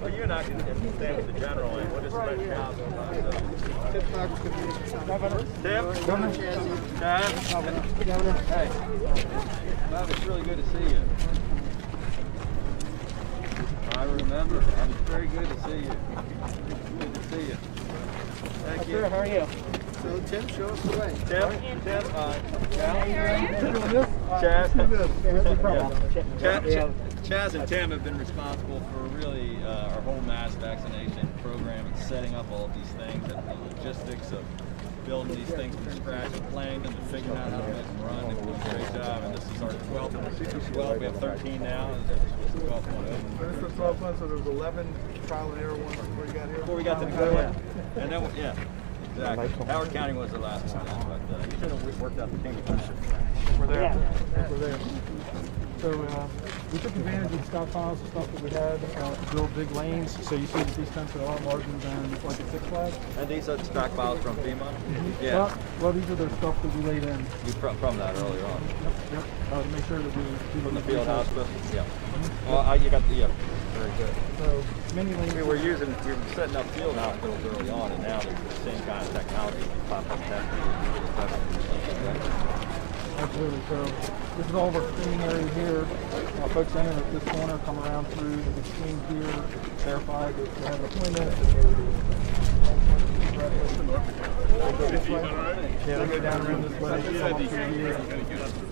Well, you and I can stand with the general, and we'll just let Cal go by. Tim? Chaz? Hey. Bob, it's really good to see you. I remember. It's very good to see you. Good to see you. Thank you. How are you? So Tim, show us the way. Tim? Cal? Chaz and Tim have been responsible for really our whole mass vaccination program and setting up all of these things and the logistics of building these things from scratch and planning them and figuring out how to make them run. They've done a great job, and this is our 12th one. We have 13 now, and this was the 12th one. This was the 12th one, so there was 11 trial and error ones before you got here? Before we got to the good one. And then, yeah, exactly. Howard County was the last one, but you should have worked out the kinks. We're there. Yeah. We're there. So we took advantage of the stockpiles, the stuff that we had, build big lanes. So you see that these tents are a lot larger than like a Six Flags. And these are stockpiles from FEMA? Yeah. Well, these are the stuff that we laid in. You from that earlier on? Yep. To make sure that we from the field hospital? Yeah. Well, you got the very good. So many lanes. We were setting up field hospitals early on, and now there's the same kind of technology. Pop up testing. Absolutely. So this is all of our screening area here. Folks enter at this corner, come around through the screen here, verify that they have an appointment. Yeah, they go down around this way, come up through here,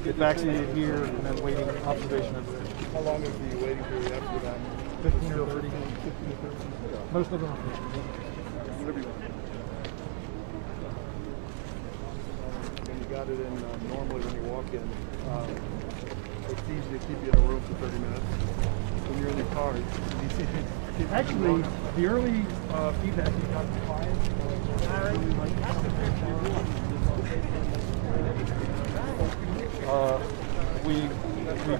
get vaccinated here, and then waiting observation over there. How long is the waiting period after that? 15 to 30. 15 to 30. Most of them are 15. Got it in normally when you walk in. It's easy to keep you in a room for 30 minutes. When you're in the car, it's easy to keep actually, the early feedback we got from clients we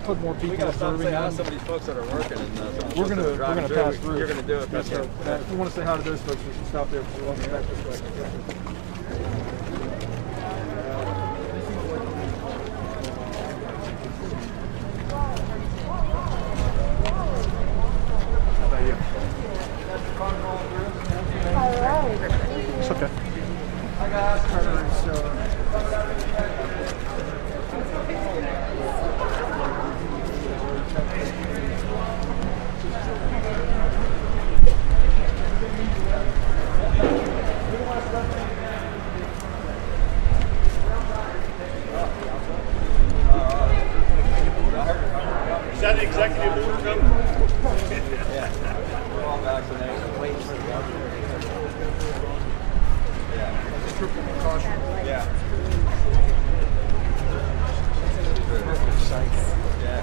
put more people. We got to stop saying hi to some of these folks that are working. And we're gonna pass through. You're gonna do it. Yes, so, if we want to say hi to those folks, we should stop there. We'll be back this way. It's okay. Hi guys. Is that the executive order number? Yeah. We're all vaccinated. Wait for the government. Triple precaution. Yeah. Yeah.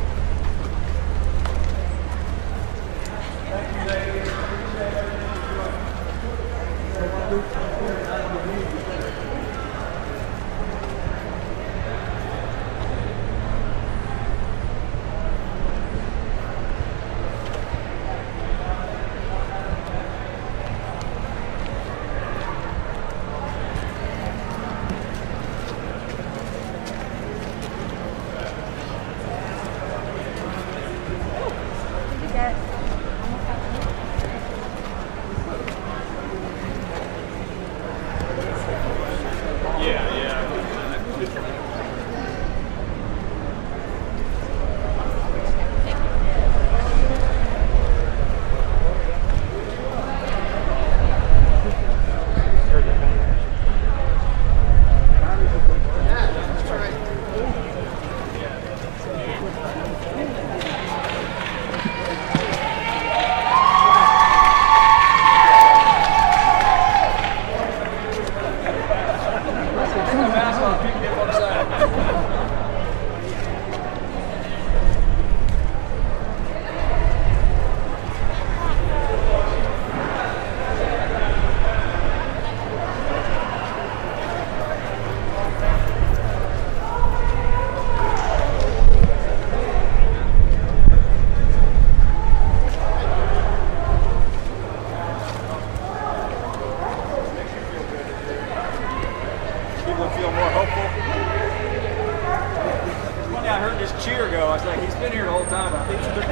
heard this cheer go. I was like, he's been here the whole time. I think he's been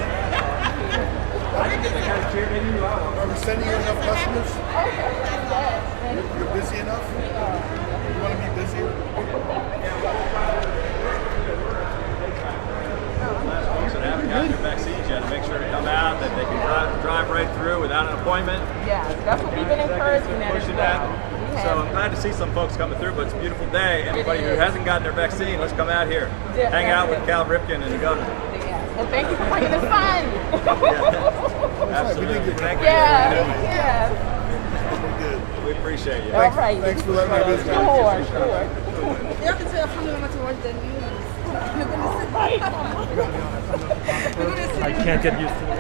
I didn't get the kind of cheer they knew I was. Are we sending you enough customers? Okay. You're busy enough? You want to be busier? Folks that haven't gotten their vaccines yet to make sure to come out, that they can drive right through without an appointment. Yeah, that's what we've been encouraging that as Pushing well. that. So I'm glad to see some folks coming through, but it's a beautiful day. Anybody who hasn't gotten their vaccine, let's come out here. Yeah, Hang out with Cal Ripken and the governor. Yeah. And thank you for bringing the fun. Absolutely. Thank you. Yeah. We appreciate you. All right. Thanks for letting me visit. Sure. You have to tell how many want to watch the news. You're gonna sit. I can't get used to it.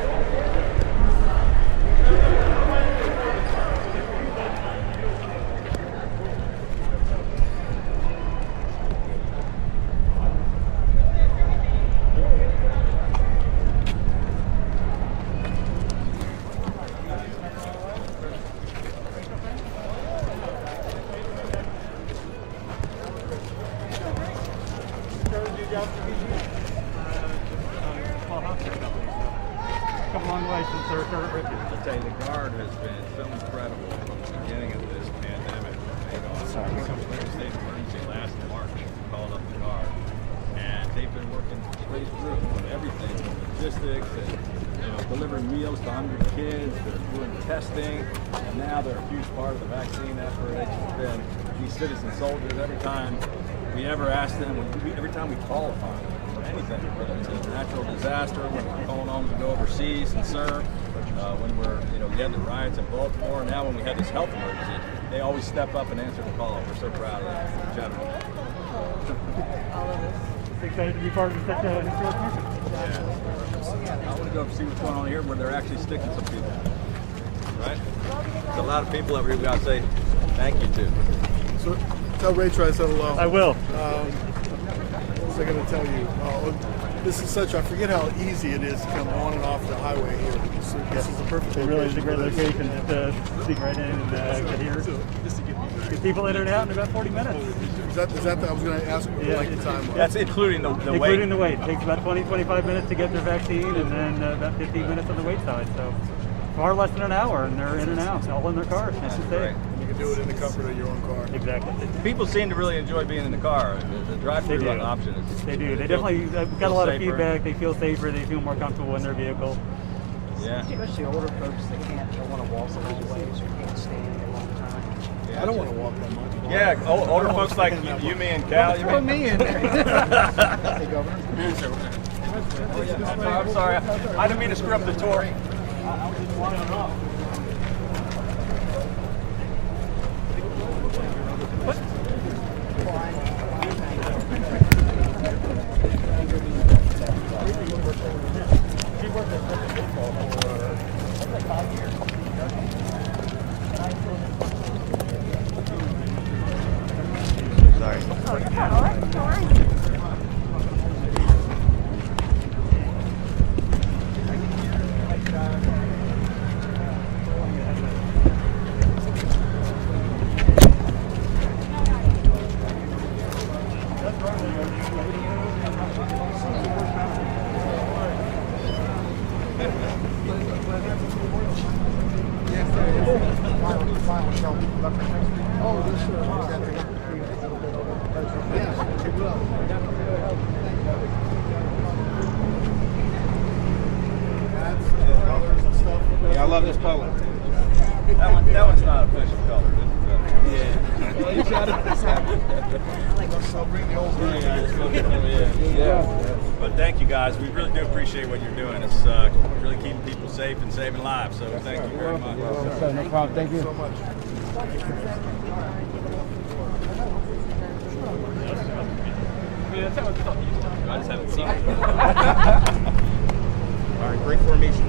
Come a long way since Harford County. I'll tell you, the Guard has been so incredible from the beginning of this pandemic. They state of emergency last March, called up the Guard, and they've been working straight through on everything from logistics and delivering meals to 100 kids. They're doing testing, and now they're a huge part of the vaccine effort. It's been these citizen soldiers. Every time we ever ask them, every time we call upon them for anything, whether it's a natural disaster, when we're calling on them to go overseas and serve, when we had the riots in Baltimore, and now when we had this health emergency, they always step up and answer the call. We're so proud of them, gentlemen. It's excited to be part of such a historic mission. I want to go see what's going on here, where they're actually sticking some people. Right? There's a lot of people over here we got to say thank you to. So tell Rachel I said hello. I will. What was I going to tell you? This is I forget how easy it is to come on and off the highway here. This is the perfect It location. really is a great for this. location. Just sneak right in and get here. Get people in and out in about 40 minutes. Is that I was going to ask what Yeah, the time was. That's including the wait. Including the wait. It takes about 20-25 minutes to get their vaccine, and then about 15 minutes on the wait side. So far less than an hour, and they're in and out, all in their cars. Nice and safe. You can do it in the comfort of your own car. Exactly. People seem to really enjoy being in the car. The drive-through They do. option is. They do. They feel- definitely got a feel lot of safer. feedback. They feel safer. They feel more comfortable in their vehicle. Yeah. Especially older folks that don't want to walk a long ways or can't stand a long time. I don't want to walk that much. Yeah, older folks like you, me, and Cal. Put me in there. Hey, Governor. I'm sorry. I didn't mean to screw up the tour. Yeah, I love this color. That one's not official color. I'll bring the old But thank you guys. We really do appreciate what you're doing. It's really keeping people safe and saving lives. So thank you very much. No problem. Thank you. so much. I just haven't seen it. All right, great formation.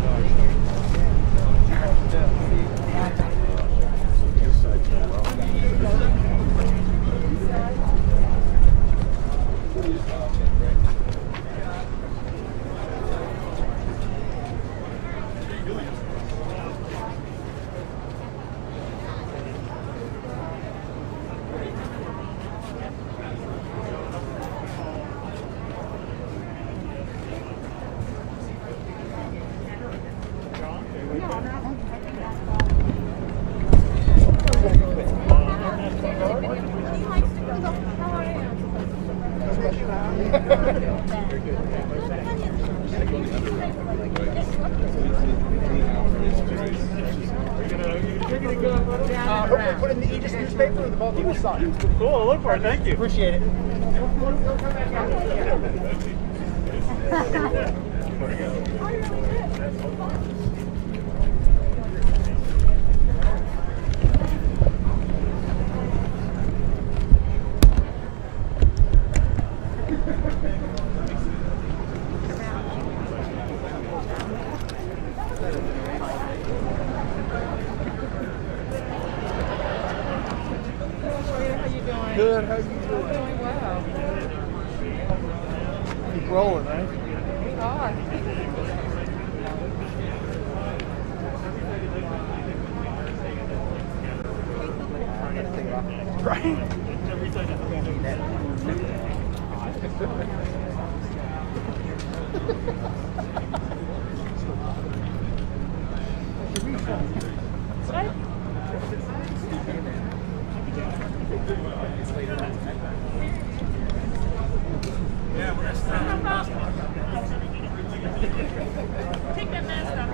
Hopefully put in the Aegis newspaper or the Baltimore Sun. Cool, I'll look for it. Thank you. Appreciate it. Good, how you doing? Doing well. Keep rolling, right? We are. Right? Take that mask off.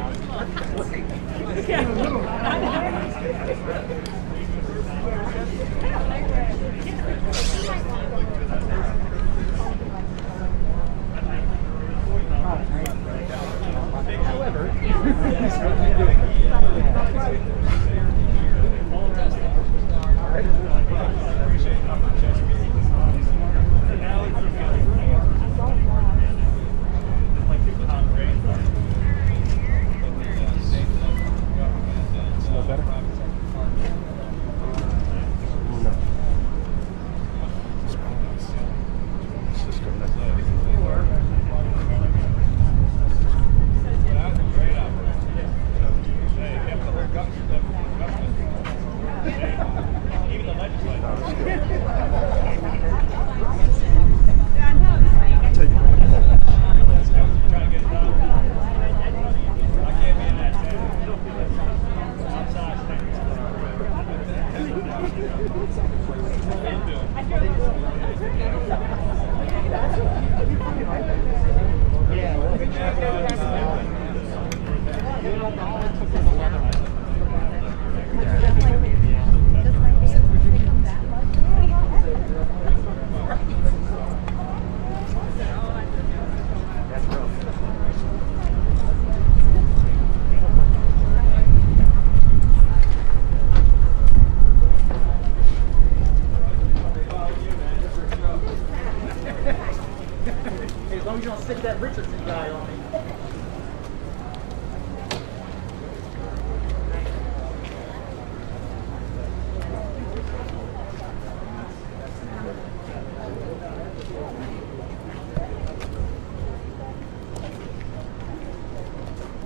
As long as you don't stick that Richardson guy on me.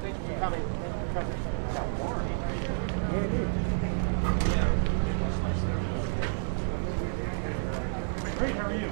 Thank you for coming. Great, how are you?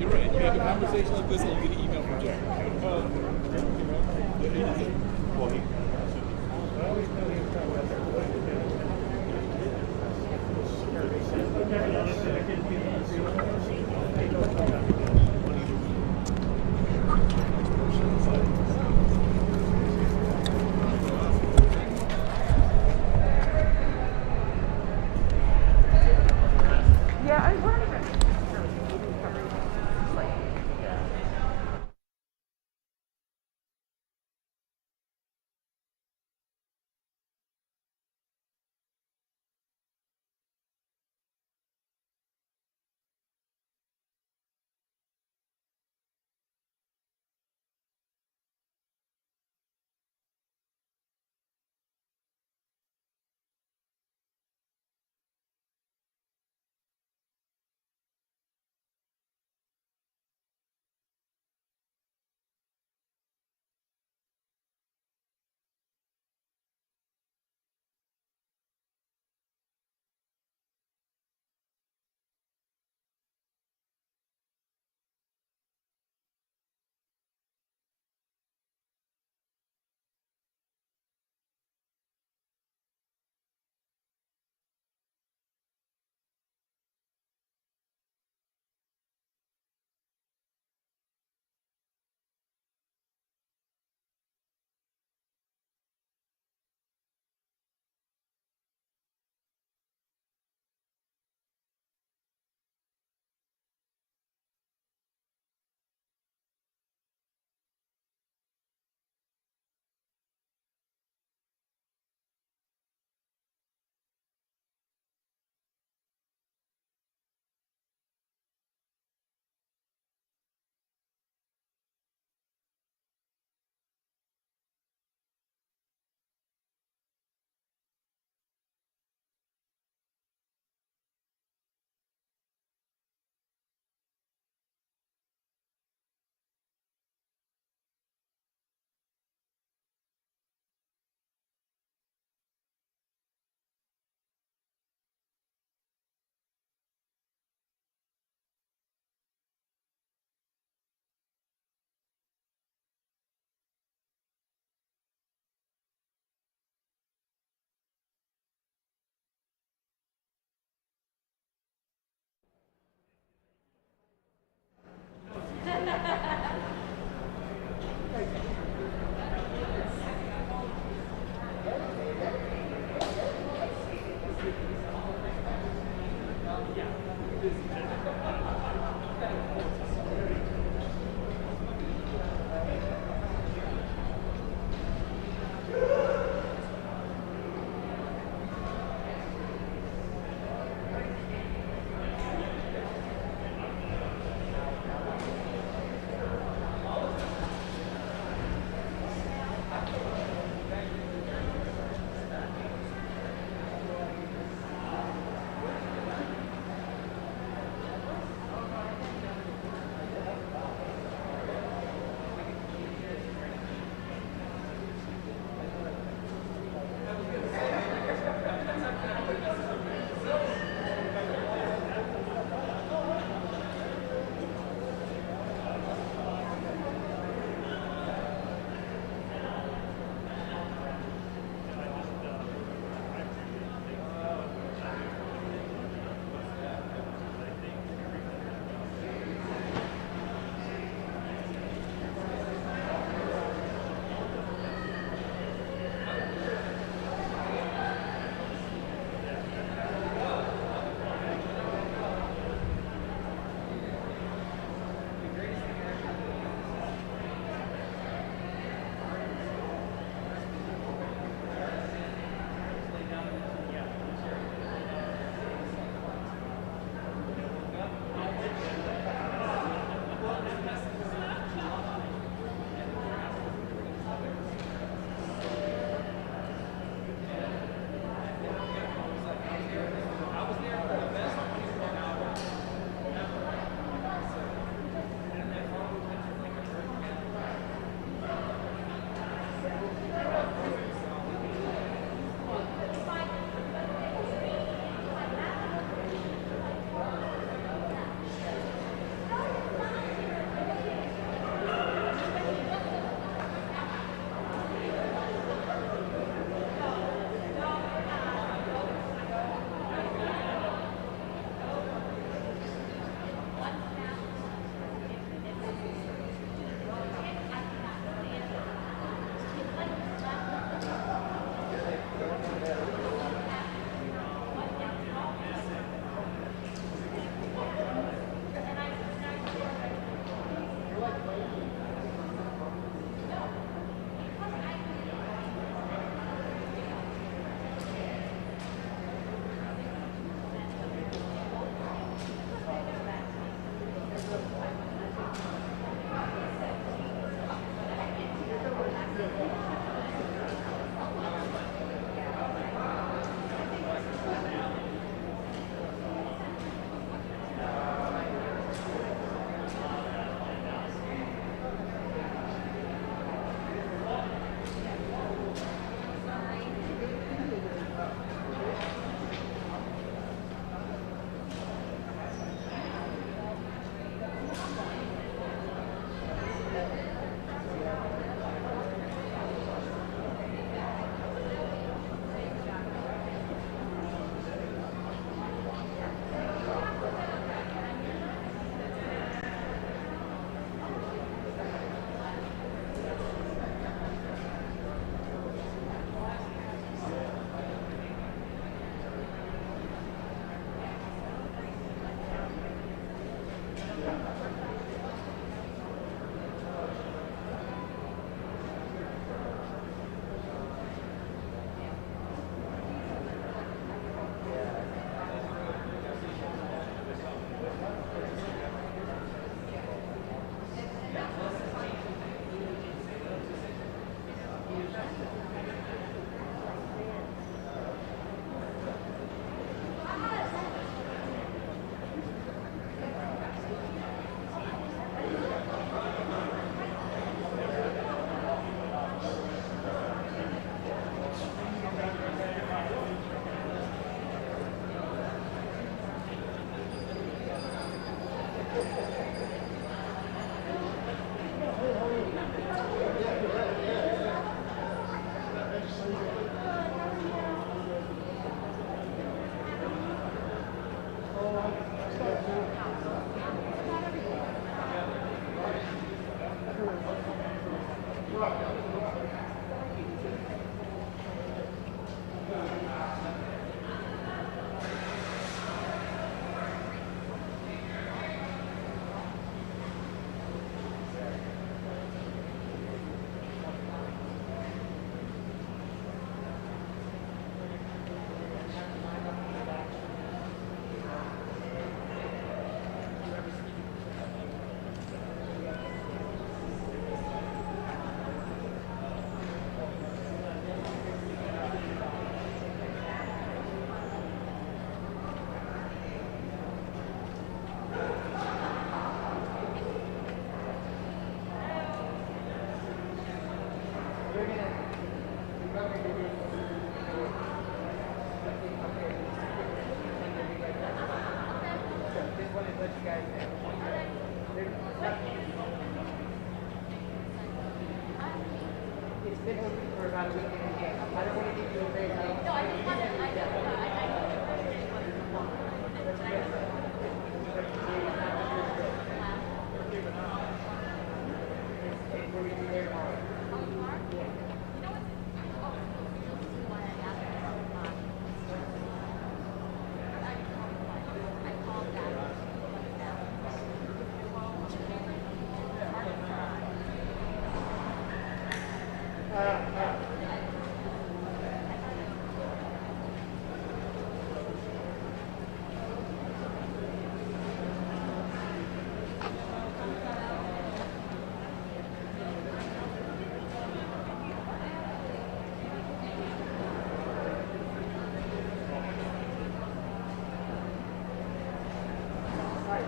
You're right. You have a conversation like this and you get an email from Jack. Well,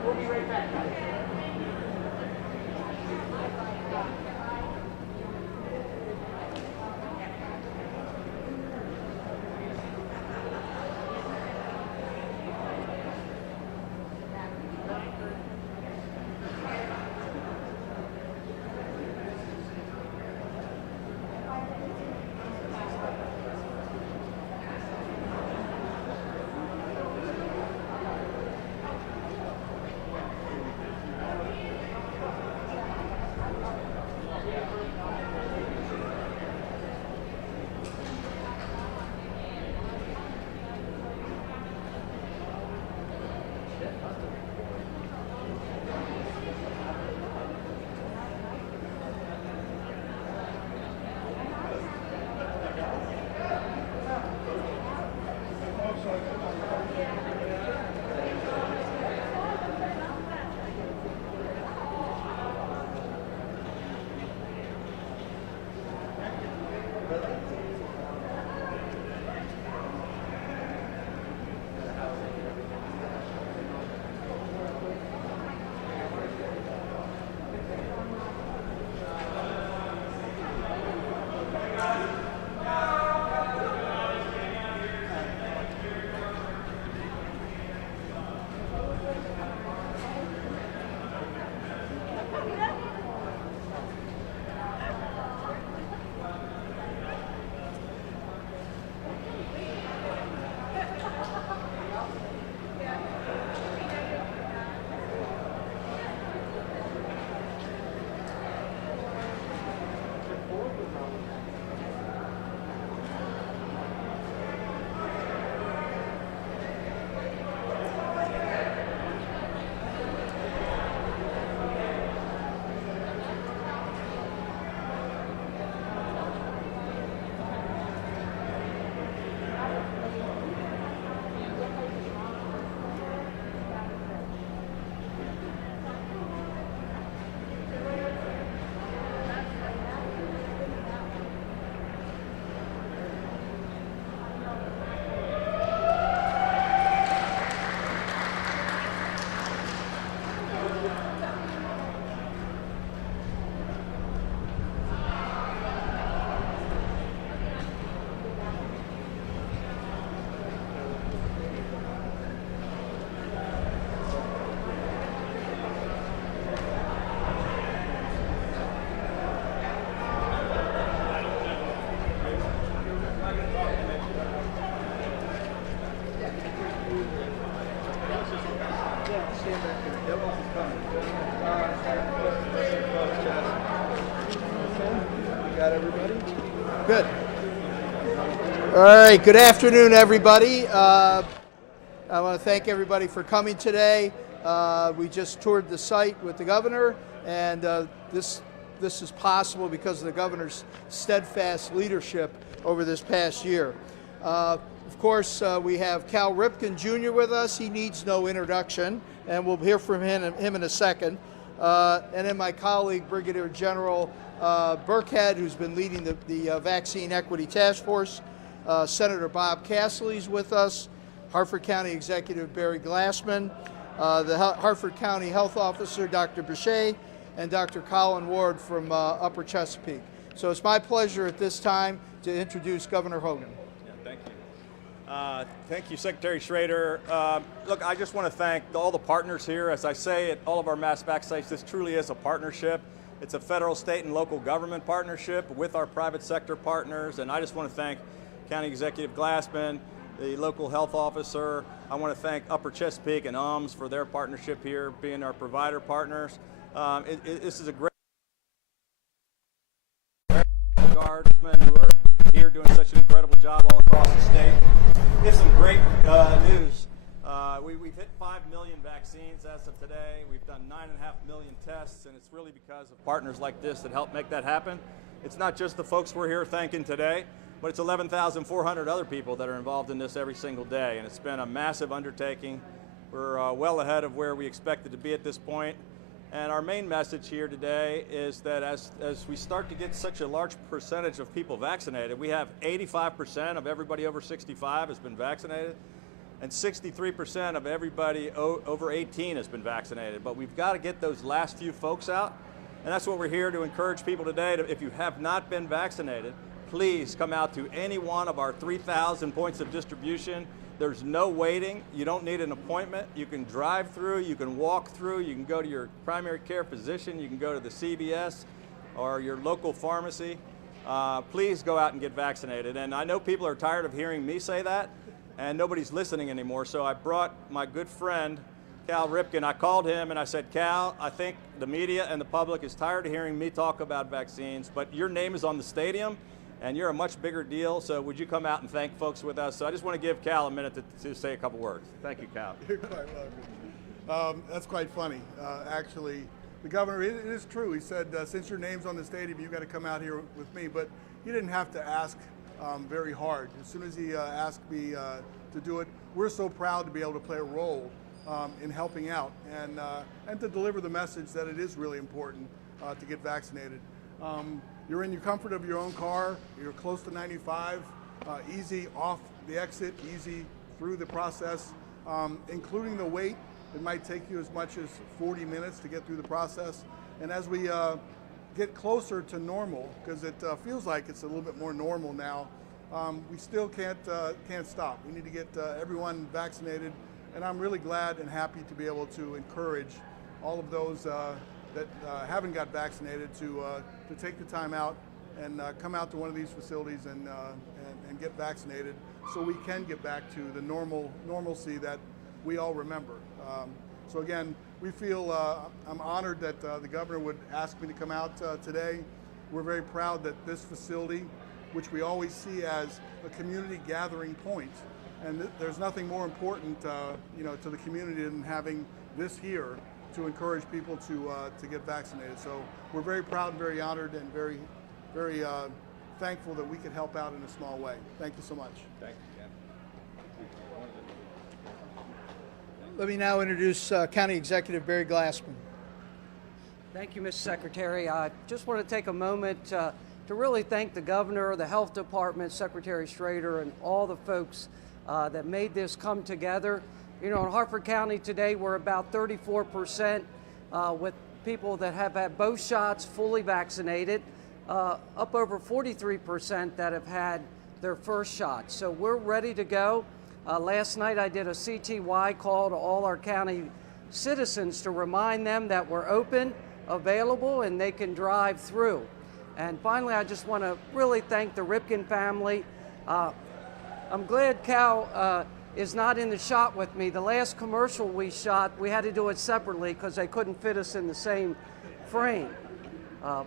We'll be right back. Got everybody? Good. All right, good afternoon, everybody. I want to thank everybody for coming today. We just toured the site with the governor, and this is possible because of the governor's steadfast leadership over this past year. Of course, we have Cal Ripken Jr. with us. He needs no introduction, and we'll hear from him in a second. And then my colleague, Brigadier General Burkhead, who's been leading the Vaccine Equity Task Force. Senator Bob Cassidy's with us. Harford County Executive Barry Glassman. The Harford County Health Officer, Dr. Boucher, and Dr. Colin Ward from Upper Chesapeake. So it's my pleasure at this time to introduce Governor Hogan. Thank you. Thank you, Secretary Schrader. Look, I just want to thank all the partners here. As I say at all of our mass vac sites, this truly is a partnership. It's a federal, state, and local government partnership with our private sector partners, and I just want to thank County Executive Glassman, the local health officer. I want to thank Upper Chesapeake and UMS for their partnership here, being our provider partners. This is a great guardsmen who are here doing such an incredible job all across the state. We have some great news. We've hit 5 million vaccines as of today. We've done 9.5 million tests, and it's really because of partners like this that help make that happen. It's not just the folks we're here thanking today, but it's 11,400 other people that are involved in this every single day, and it's been a massive undertaking. We're well ahead of where we expected to be at this point. And our main message here today is that as we start to get such a large percentage of people vaccinated, we have 85% of everybody over 65 has been vaccinated, and 63% of everybody over 18 has been vaccinated. But we've got to get those last few folks out, and that's what we're here to encourage people today. If you have not been vaccinated, please come out to any one of our 3,000 points of distribution. There's no waiting. You don't need an appointment. You can drive through, you can walk through, you can go to your primary care physician, you can go to the CVS or your local pharmacy. Please go out and get vaccinated. And I know people are tired of hearing me say that, and nobody's listening anymore. So I brought my good friend, Cal Ripken. I called him and I said, Cal, I think the media and the public is tired of hearing me talk about vaccines, but your name is on the stadium and you're a much bigger deal, so would you come out and thank folks with us? So I just want to give Cal a minute to say a couple words. Thank you, Cal. You're quite welcome. That's quite funny. Actually, the governor, it is true. He said, since your name's on the stadium, you've got to come out here with me. But he didn't have to ask very hard. As soon as he asked me to do it, we're so proud to be able to play a role in helping out and to deliver the message that it is really important to get vaccinated. You're in your comfort of your own car, you're close to 95, easy off the exit, easy through the process, including the wait. It might take you as much as 40 minutes to get through the process. And as we get closer to normal, because it feels like it's a little bit more normal now, we still can't stop. We need to get everyone vaccinated, and I'm really glad and happy to be able to encourage all of those that haven't got vaccinated to take the time out and come out to one of these facilities and get vaccinated, so we can get back to the normalcy that we all remember. So again, we feel I'm honored that the governor would ask me to come out today. We're very proud that this facility, which we always see as a community gathering point, and there's nothing more important, to the community than having this here to encourage people to get vaccinated. So we're very proud and very honored and very, very thankful that we could help out in a small way. Thank you so much. Thank you, Ken. Let me now introduce County Executive Barry Glassman. Thank you, Mr. Secretary. I just want to take a moment to really thank the governor, the health department, Secretary Schrader, and all the folks that made this come together. You know, in Harford County today, we're about 34% with people that have had both shots fully vaccinated, up over 43% that have had their first shot. So we're ready to go. Last night I did a CTY call to all our county citizens to remind them that we're open, available, and they can drive through. And finally, I just want to really thank the Ripken family. I'm glad Cal is not in the shot with me. The last commercial we shot, we had to do it separately because they couldn't fit us in the same frame.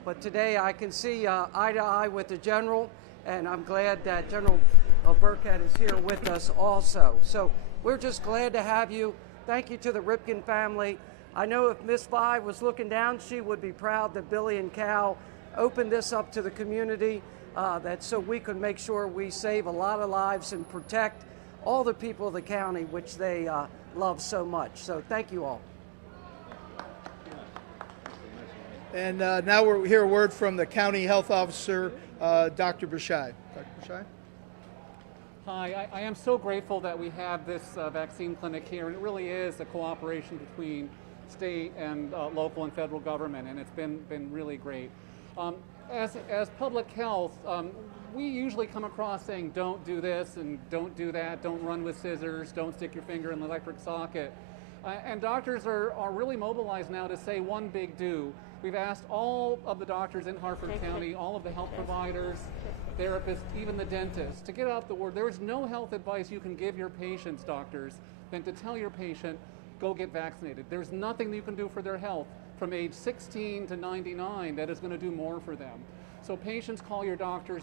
But today I can see eye to eye with the General, and I'm glad that General Burkhead is here with us also. So we're just glad to have you. Thank you to the Ripken family. I know if Miss Five was looking down, she would be proud that Billy and Cal opened this up to the community, that so we could make sure we save a lot of lives and protect all the people of the county, which they love so much. So thank you all. And now we'll hear a word from the County Health Officer, Dr. Bashai. Dr. Bashai? Hi, I am so grateful that we have this vaccine clinic here, and it really is a cooperation between state and local and federal government, and it's been really great. As public health, we usually come across saying don't do this and don't do that, don't run with scissors, don't stick your finger in the electric socket. And doctors are really mobilized now to say one big do. We've asked all of the doctors in Harford County, all of the health providers, therapists, even the dentists, to get out the word. There is no health advice you can give your patients, doctors, than to tell your patient, go get vaccinated. There's nothing that you can do for their health from age 16 to 99 that is going to do more for them. So patients call your doctors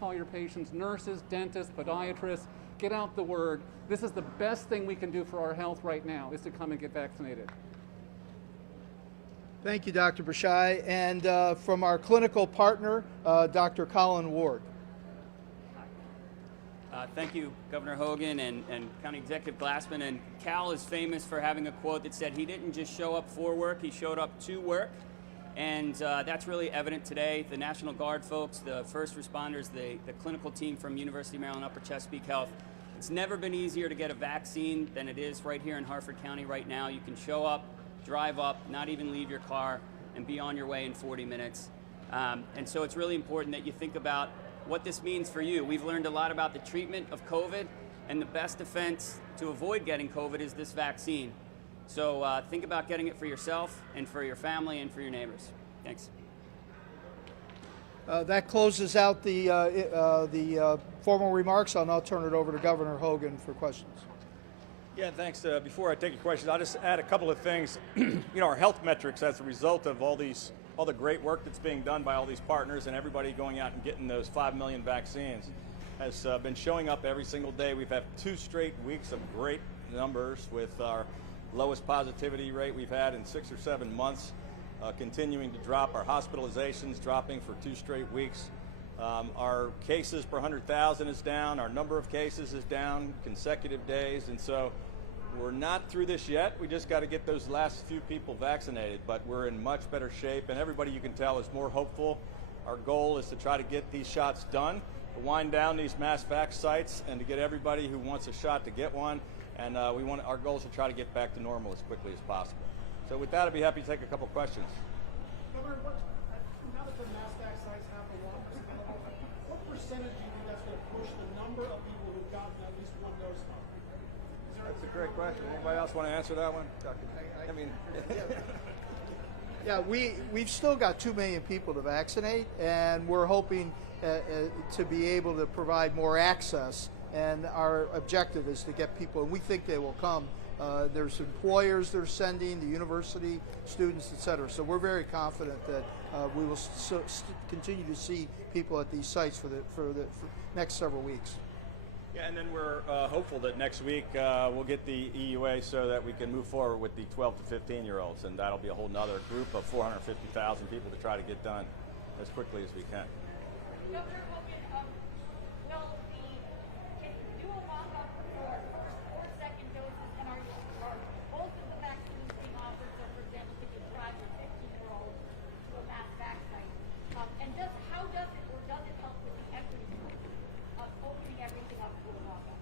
call your patients, nurses, dentists, podiatrists, get out the word. This is the best thing we can do for our health right now, is to come and get vaccinated. Thank you, Dr. Brashai. And from our clinical partner, Dr. Colin Ward. Thank you, Governor Hogan and County Executive Glassman. And Cal is famous for having a quote that said he didn't just show up for work, he showed up to work. And that's really evident today. The National Guard folks, the first responders, the clinical team from University of Maryland Upper Chesapeake Health. It's never been easier to get a vaccine than it is right here in Harford County right now. You can show up, drive up, not even leave your car, and be on your way in 40 minutes. And so it's really important that you think about what this means for you. We've learned a lot about the treatment of COVID, and the best defense to avoid getting COVID is this vaccine. So think about getting it for yourself and for your family and for your neighbors. Thanks. That closes out the formal remarks. I'll now turn it over to Governor Hogan for questions. Yeah, thanks. Before I take your questions, I'll just add a couple of things. Our health metrics as a result of all the great work that's being done by all these partners and everybody going out and getting those 5 million vaccines has been showing up every single day. We've had 2 straight weeks of great numbers with our lowest positivity rate we've had in 6 or 7 months, continuing to drop. Our hospitalizations dropping for 2 straight weeks. Our cases per 100,000 is down. Our number of cases is down consecutive days. And so we're not through this yet. We just got to get those last few people vaccinated, but we're in much better shape. And everybody, you can tell, is more hopeful. Our goal is to try to get these shots done, to wind down these mass vax sites, and to get everybody who wants a shot to get one. And our goal is to try to get back to normal as quickly as possible. So with that, I'd be happy to take a couple questions. Governor, now that the mass vax sites have the lockers available, what percentage do you think that's going to push the number of people who've gotten at least one dose up? That's a great question. Anybody else want to answer that one? I mean, yeah, we've still got 2 million people to vaccinate, and we're hoping to be able to provide more access. And our objective is to get people, and we think they will come. There's employers they're sending, the university, students, et cetera. So we're very confident that we will continue to see people at these sites for the next several weeks. Yeah, and then we're hopeful that next week we'll get the EUA so that we can move forward with the 12 to 15-year-olds, and that'll be a whole nother group of 450,000 people to try to get done as quickly as we can. Governor Hogan, can you do a mock-up for first or second doses, and are both of the vaccines being offered? So, for example, if you drive your 15-year-old to a mass vac site, and how does it help with the equity of opening everything up to a mock-up?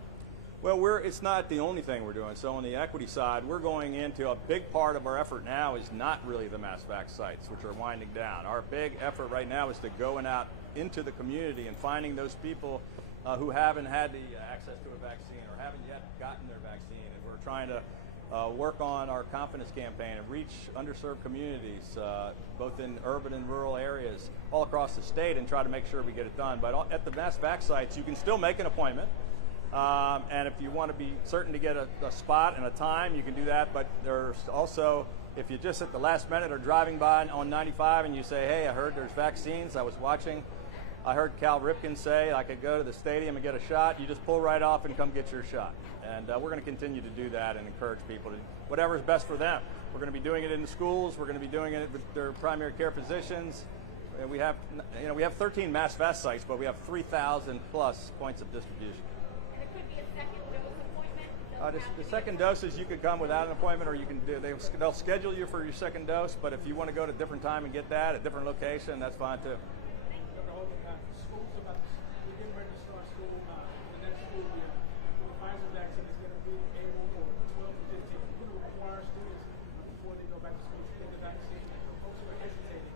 Well, it's not the only thing we're doing. So on the equity side, we're going into a big part of our effort now is not really the mass vax sites, which are winding down. Our big effort right now is to going out into the community and finding those people who haven't had the access to a vaccine or haven't yet gotten their vaccine. And we're trying to work on our confidence campaign and reach underserved communities, both in urban and rural areas all across the state, and try to make sure we get it done. But at the mass vax sites, you can still make an appointment. And if you want to be certain to get a spot and a time, you can do that. But there's also, if you just at the last minute are driving by on 95 and you say, hey, I heard there's vaccines, I heard Cal Ripken say I could go to the stadium and get a shot, you just pull right off and come get your shot. And we're going to continue to do that and encourage people to do whatever is best for them. We're going to be doing it in the schools. We're going to be doing it with their primary care physicians. We have 13 mass vax sites, but we have 3,000 plus points of distribution. The second doses, you could come without an appointment, or you can do. They'll schedule you for your second dose, but if you want to go to a different time and get that at a different location, that's fine too. Governor Hogan, schools we're getting ready to start school the next school year. The Pfizer vaccine is going to be able for 12 to 15. We're going to require students before they go back to school to get the vaccine. Folks who are hesitating,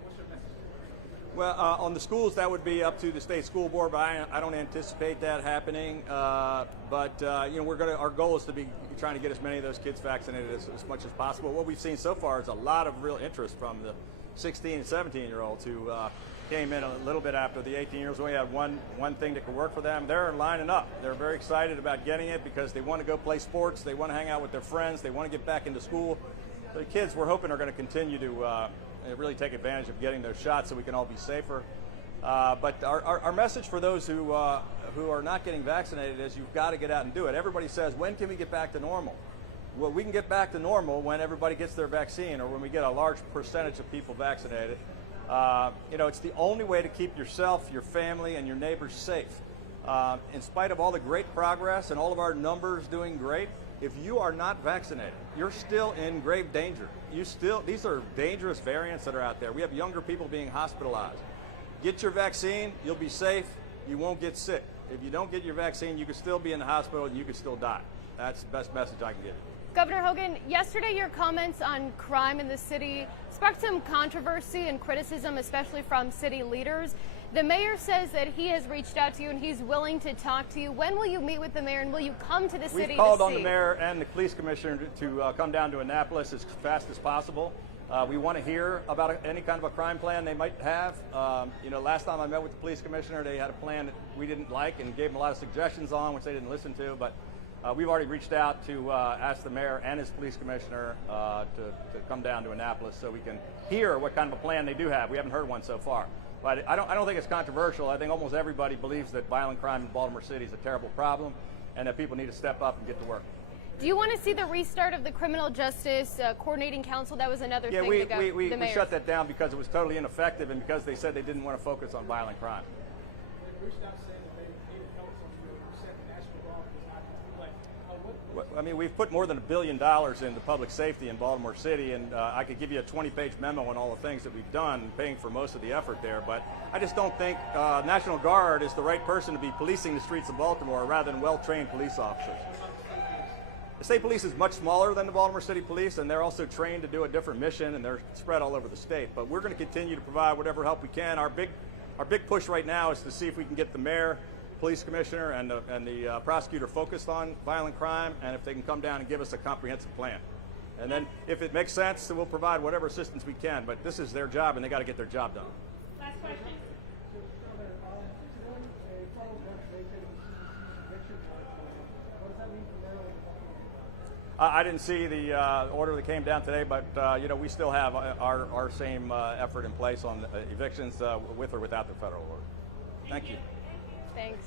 what's your message to them? Well, on the schools, that would be up to the state school board, but I don't anticipate that happening. Our goal is to be trying to get as many of those kids vaccinated as much as possible. What we've seen so far is a lot of real interest from 16 and 17-year-olds who came in a little bit after the 18-year-olds. We had one thing that could work for them. They're lining up. They're very excited about getting it because they want to go play sports. They want to hang out with their friends. They want to get back into school. The kids, we're hoping, are going to continue to really take advantage of getting those shots so we can all be safer. But our message for those who are not getting vaccinated is you've got to get out and do it. Everybody says, when can we get back to normal? Well, we can get back to normal when everybody gets their vaccine or when we get a large percentage of people vaccinated. It's the only way to keep yourself, your family, and your neighbors safe. In spite of all the great progress and all of our numbers doing great, if you are not vaccinated, you're still in grave danger. These are dangerous variants that are out there. We have younger people being hospitalized. Get your vaccine, you'll be safe, you won't get sick. If you don't get your vaccine, you could still be in the hospital and you could still die. That's the best message I can give you. Governor Hogan, yesterday your comments on crime in the city sparked some controversy and criticism, especially from city leaders. The mayor says that he has reached out to you and he's willing to talk to you. When will you meet with the mayor and will you come to the city to see? We've called on the mayor and the police commissioner to come down to Annapolis as fast as possible. We want to hear about any kind of a crime plan they might have. Last time I met with the police commissioner, they had a plan that we didn't like and gave them a lot of suggestions on, which they didn't listen to. But we've already reached out to ask the mayor and his police commissioner to come down to Annapolis so we can hear what kind of a plan they do have. We haven't heard one so far. But I don't think it's controversial. I think almost everybody believes that violent crime in Baltimore City is a terrible problem and that people need to step up and get to work. Do you want to see the restart of the Criminal Justice Coordinating Council? That was another thing we shut that down because it was totally ineffective and because they said they didn't want to focus on violent crime. I mean, we've put more than $1 billion into public safety in Baltimore City, and I could give you a 20-page memo on all the things that we've done, paying for most of the effort there. But I just don't think National Guard is the right person to be policing the streets of Baltimore rather than well-trained police officers. The state police is much smaller than the Baltimore City Police, and they're also trained to do a different mission, and they're spread all over the state. But we're going to continue to provide whatever help we can. Our big push right now is to see if we can get the mayor, police commissioner, and the prosecutor focused on violent crime, and if they can come down and give us a comprehensive plan. And then if it makes sense, then we'll provide whatever assistance we can. But this is their job, and they got to get their job done. Last question. I didn't see the order that came down today, but we still have our same effort in place on evictions with or without the federal order. Thank you. Thanks.